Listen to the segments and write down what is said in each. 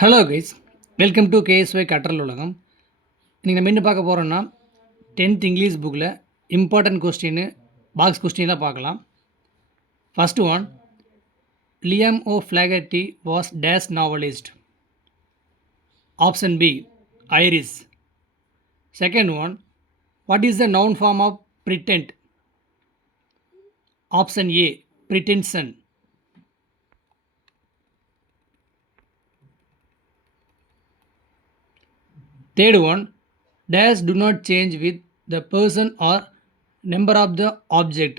Hello guys, welcome to KSY கற்றல் உலகம். இன்றைக்கி நம்ம என்ன பார்க்க போகிறோன்னா 10th இங்கிலீஷ் புக்கில் இம்பார்ட்டன்ட் கொஸ்டின்னு பாக்ஸ் கொஸ்டின்லாம் பார்க்கலாம். First one, Liam O'Flaherty was dash novelist. Option B, Irish. Second one, what is the noun form of pretend. Option A, pretension. Third one, dash do not change with the person or number of the object.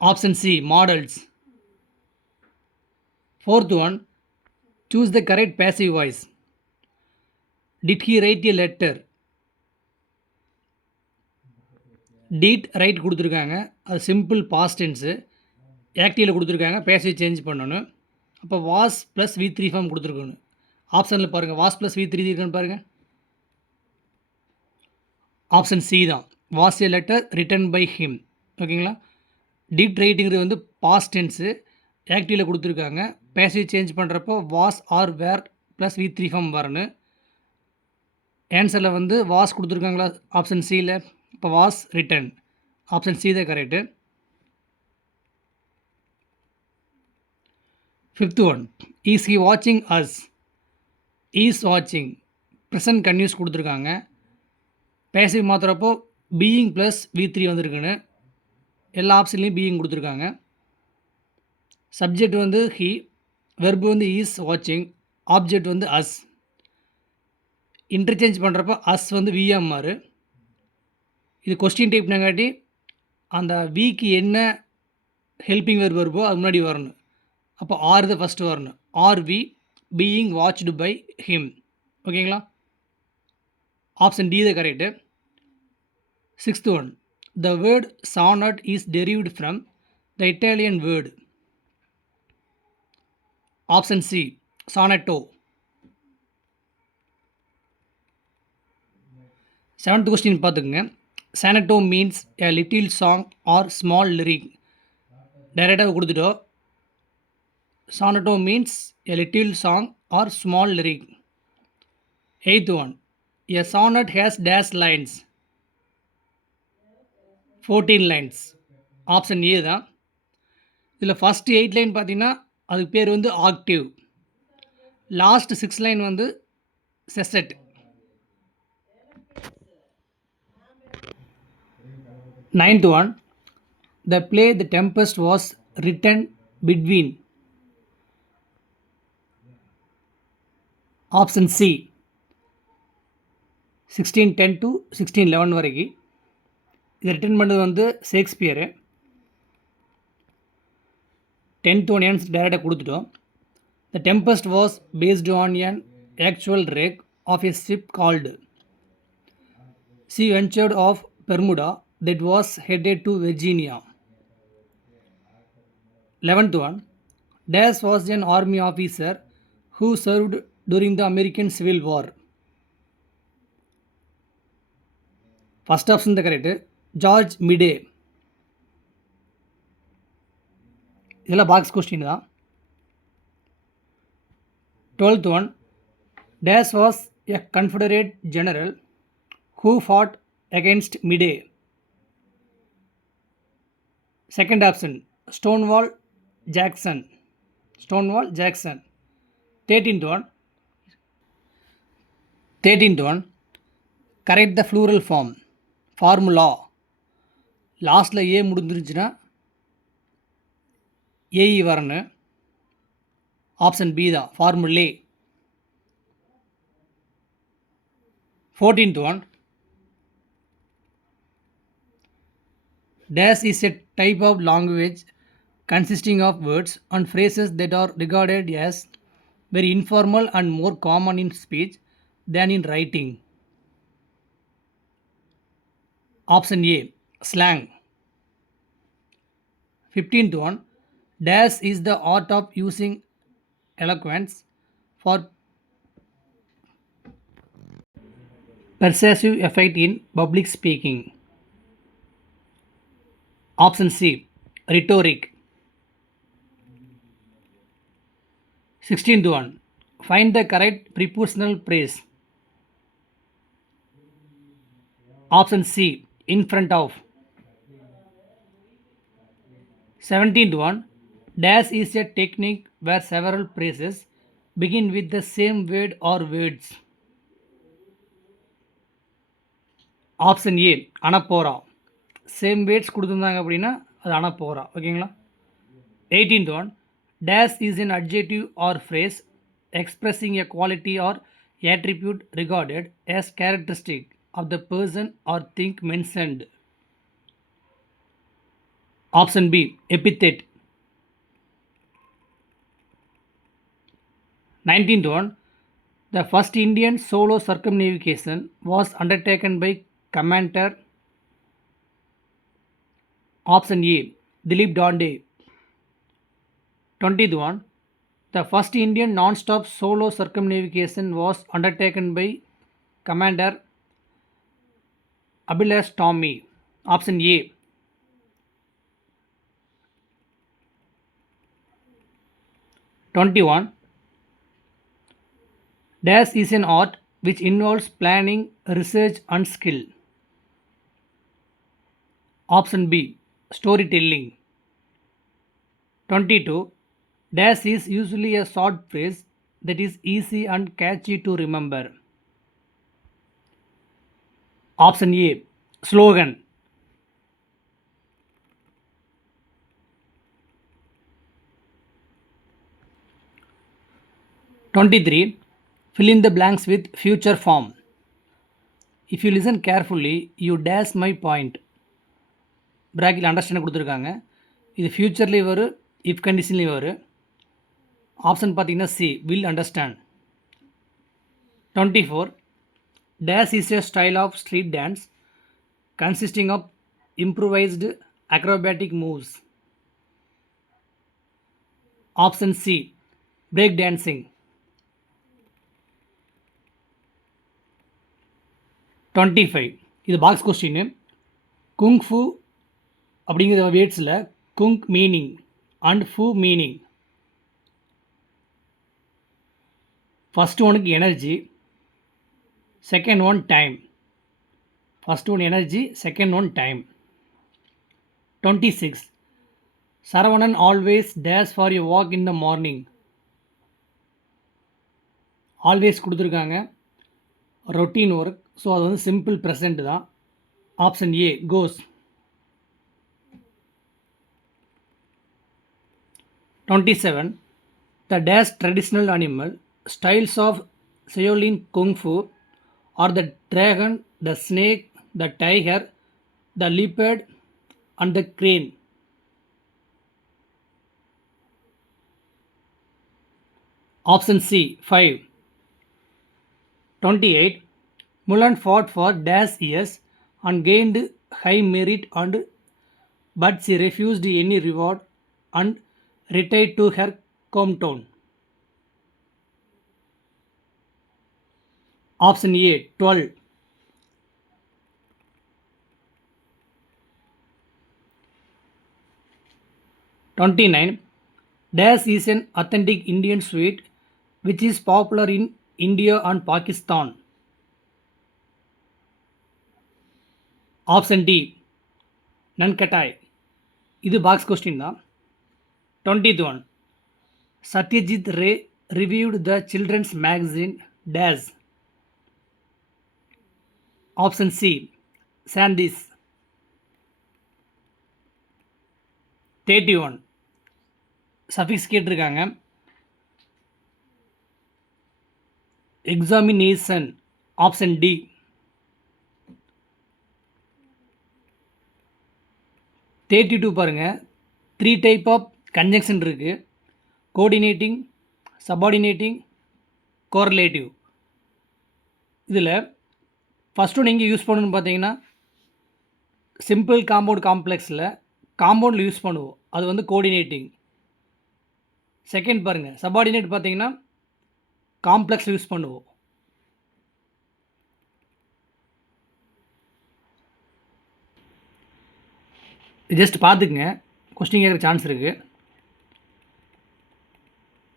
Option C, models. Fourth one, choose the correct passive voice. Did he write a letter? Did write கொடுத்துருக்காங்க, அது simple past tense. ஆக்டிவில் கொடுத்துருக்காங்க, passive change பண்ணணும். அப்போ was plus V3 form கொடுத்துருக்கணும். ஆப்ஷனில் பாருங்கள், was plus V3 இருக்குன்னு பாருங்கள். ஆப்ஷன் சி தான், was a letter written by him. ஓகேங்களா. டிட் ரைட்டிங்கிறது வந்து பாஸ்ட் டென்ஸு, ஆக்டிவில் கொடுத்துருக்காங்க. பேசிவ் சேஞ்ச் பண்ணுறப்போ was or were plus V3 form வரணும். ஆன்சரில் வந்து வாஸ் கொடுத்துருக்காங்களா ஆப்ஷன் சியில், இப்போ வாஸ் ரிட்டன். ஆப்ஷன் சி தான் correct. Fifth one, is he வாட்சிங் அஸ். இஸ் வாட்சிங் ப்ரெசன்ட் கன்யூஸ் கொடுத்துருக்காங்க. பேசிவ் மாத்திரப்போ பீயிங் ப்ளஸ் V3 வந்திருக்குன்னு எல்லா ஆப்ஷன்லேயும் பீயிங் கொடுத்துருக்காங்க. சப்ஜெக்ட் வந்து ஹி, வெர்பு வந்து இஸ் வாட்சிங், ஆப்ஜெக்ட் வந்து அஸ். இன்டர்சேஞ்ச் பண்ணுறப்போ அஸ் வந்து விஎம் மாறு. இது கொஸ்டின் டைப்னாங்காட்டி அந்த விக்கு என்ன ஹெல்பிங் வெர்பு வருபோ அது முன்னாடி வரணும். அப்போ ஆர் தான் ஃபஸ்ட்டு வரணும். Are we being watched by him. ஓகேங்களா. ஆப்ஷன் டி தான் correct. Sixth one, the word sonnet is derived from the Italian word. Option C, sonetto. Seventh question பார்த்துக்குங்க. Sonetto means a little song or small lyric. டைரெக்டாக கொடுத்துட்டோம். Sonetto means a little song or small lyric. Eighth one, a sonnet has dash lines. 14 lines. Option A தான். இதில் ஃபஸ்ட்டு 8 லைன் பார்த்தீங்கன்னா அதுக்கு பேர் வந்து active. Last 6 line வந்து sestet. Ninth one, the play The Tempest was written between. Option C, 1610 to 1611 வரைக்கும். இதை ரிட்டன் பண்ணது வந்து ஷேக்ஸ்பியரு. 10th ஒன் ஏன்ஸ் டைரெக்டாக கொடுத்துட்டோம். The Tempest was based on an actual wreck of a ship called She Ventured of Bermuda that was headed to Virginia. 11th one, Dash was an army officer who served during the American Civil War. First option the correct, George Midday. இதெல்லாம் box question தான். 12th one, Dash was a Confederate general who fought against Midday. Second option, Stonewall Jackson. Stonewall Jackson. 13th one, correct the plural form. Formula. லாஸ்ட்டில் ஏ முடிஞ்சிருச்சுன்னா ஏஇ வரணும். Option B தான், ஃபார்முலே. 14th one, Dash is a type of language consisting of words and phrases that are regarded as very informal and more common in speech than in writing. Option A, slang. 15th one, Dash is the art of using eloquence for persuasive effect in public speaking. Option C, rhetoric. 16th one. Find the correct prepositional phrase. Option C. In front of. 17th one. Dash is a technique where several phrases begin with the same word or words. Option A anaphora. Same words கொடுத்துருந்தாங்க அப்படின்னா அது anaphora. ஓகேங்களா? 18th one. Dash is an adjective or phrase expressing a quality or attribute regarded as characteristic of the person or thing mentioned. Option B epithet. 19th one. The first Indian solo circumnavigation was undertaken by Commander. Option A. Dilip Dande. 20th one. The first Indian non-stop solo circumnavigation was undertaken by Commander Abhilash Tomy. Option A. 21. Dash is an art which involves planning, research and skill. Option B. Storytelling. 22. Dash is usually a short phrase that is easy and catchy to remember. Option A. Slogan. 23. Fill in the blanks with future form. If you listen carefully, you dash my point. பிராக்கெட்டில் understand கொடுத்துருக்காங்க. இது ஃப்யூச்சர்லேயும் வரும், if கண்டிஷன்லேயும் வரும். Option பார்த்தீங்கன்னா C will understand. 24. Dash is a style of street dance consisting of improvised acrobatic moves. Option C. Break dancing. 25. இது box question. Kung fu அப்படிங்கிற வேர்ட்ஸில் kung meaning and fu meaning. First ஒனுக்கு energy, second one time. First one energy, second one time. 26. Saravanan always dash for a walk in the morning. Always கொடுத்துருக்காங்க, routine work. So அது வந்து simple present தான். Option A goes. 27. The dash traditional animal styles of Shaolin Kung Fu are the dragon, the snake, the tiger, the leopard and the crane. Option C 5. 28. Mulan fought for dash years and gained high merit but she refused any reward and retired to her hometown. Option A 12. 29. Dash is an authentic Indian sweet which is popular in India and Pakistan. Option D nankhatai. இது box question தான். 20th one. Satyajit Ray reviewed the children's magazine Dash. Option C Sandesh. 31. Suffix கேட்டிருக்காங்க. Examination. Option D. 32 பாருங்கள். 3 type of conjunction இருக்குது. Coordinating, subordinating, correlative. இதில் first ஒன்று எங்கே use பண்ணணும்னு பார்த்தீங்கன்னா சிம்பிள் காம்பவுண்ட் காம்ப்ளெக்ஸில் காம்பவுண்டில் யூஸ் பண்ணுவோம். அது வந்து கோஆர்டினேட்டிங். செகண்ட் பாருங்கள், சபார்டினேட் பார்த்தீங்கன்னா காம்ப்ளெக்ஸில் யூஸ் பண்ணுவோம். ஜஸ்ட் பார்த்துக்குங்க, கொஸ்டின் கேட்குற சான்ஸ் இருக்குது.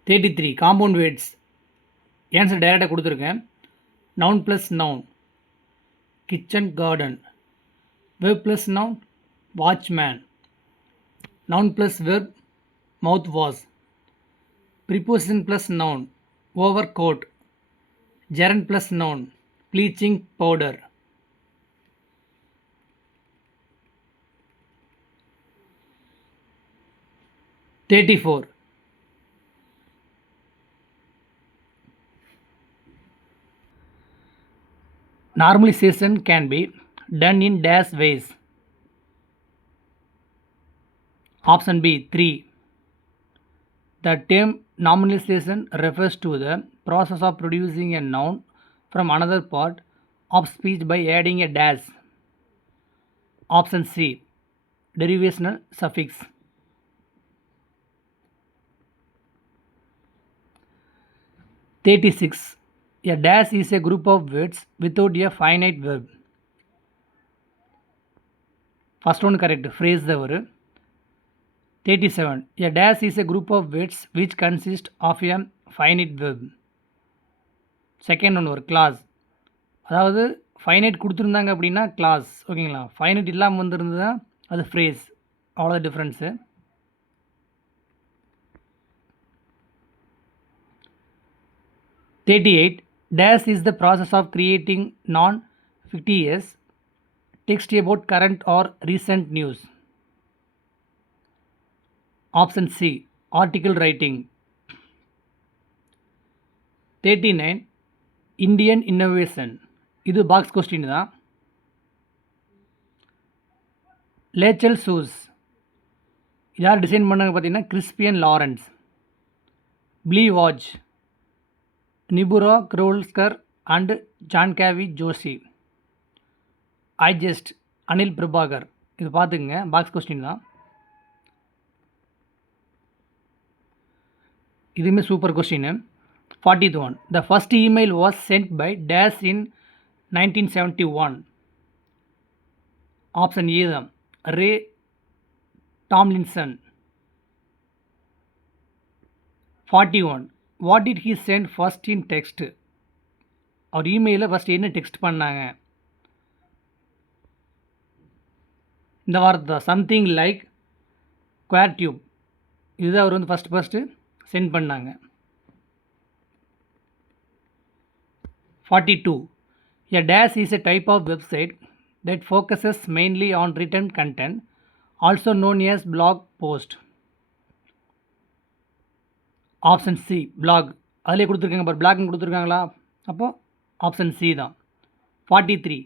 33 காம்பவுண்ட் வேர்ட்ஸ். ஆன்சர் டைரெக்டாக கொடுத்துருக்கேன். Noun plus noun kitchen garden. Verb plus noun watchman. Noun plus verb mouthwash. Preposition plus noun overcoat. Gerund plus noun bleaching powder. Thirty normalization can be done in dash ways. Option B 3. The term normalization refers to the process of producing a noun from another part of speech by adding a dash. Option C derivational suffix. 36. A dash is a group of words without a finite verb. First one correct, phrase the word. 37. A dash is a group of words which consist of a finite verb. Second one ஒரு clause. அதாவது ஃபைனைட் கொடுத்துருந்தாங்க அப்படின்னா clause, ஓகேங்களா. ஃபைனைட் இல்லாமல் வந்துருந்ததுன்னா அது phrase. அவ்வளோதான் டிஃப்ரென்ஸு. 38. Dash is the process of creating non-fictitious text about current or recent news. Option C article writing. 39. Indian innovation. இது பாக்ஸ் கொஸ்டின் தான். லேச்சல் ஷூஸ் யார் டிசைன் பண்ணாங்க பார்த்தீங்கன்னா கிறிஸ்பியன் லாரன்ஸ். ப்ளீ வாட்ச் நிபுரா கிரோல்ஸ்கர் அண்ட் ஜான்காவி ஜோஷி. ஐஜெஸ்ட் அனில் பிரபாகர். இது பார்த்துக்குங்க, பாக்ஸ் கொஸ்டின் தான். இதுவுமே super question. 41. The first email was sent by Dash in 1971. Option A தான் Ray Tomlinson. 41. What did he send first in text? அவர் இமெயிலில் ஃபஸ்ட் என்ன டெக்ஸ்ட் பண்ணாங்க? இந்த வார்த்தை சம்திங் லைக் குவேர் டியூப். இதுதான் அவர் வந்து ஃபஸ்ட்டு சென்ட் பண்ணாங்க. 42. A dash is a type of website that focuses mainly on written content, also known as blog post. Option C blog. அதிலே கொடுத்துருக்காங்க பார், பிளாக்னு கொடுத்துருக்காங்களா, அப்போது ஆப்ஷன் சி தான். 43.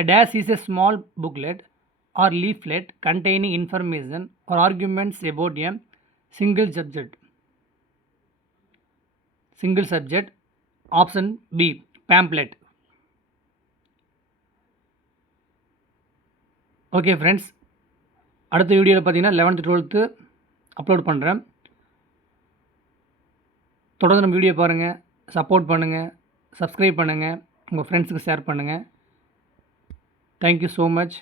A dash is a small booklet or leaflet containing information or arguments about a single subject. Option B pamphlet. Okay friends, அடுத்த வீடியோவில் பார்த்தீங்கன்னா 11th 12th upload பண்ணுறேன். தொடர்ந்து நம்ம வீடியோ பாருங்கள், சப்போர்ட் பண்ணுங்கள், சப்ஸ்கிரைப் பண்ணுங்கள், உங்கள் ஃப்ரெண்ட்ஸுக்கு ஷேர் பண்ணுங்கள். Thank you so much.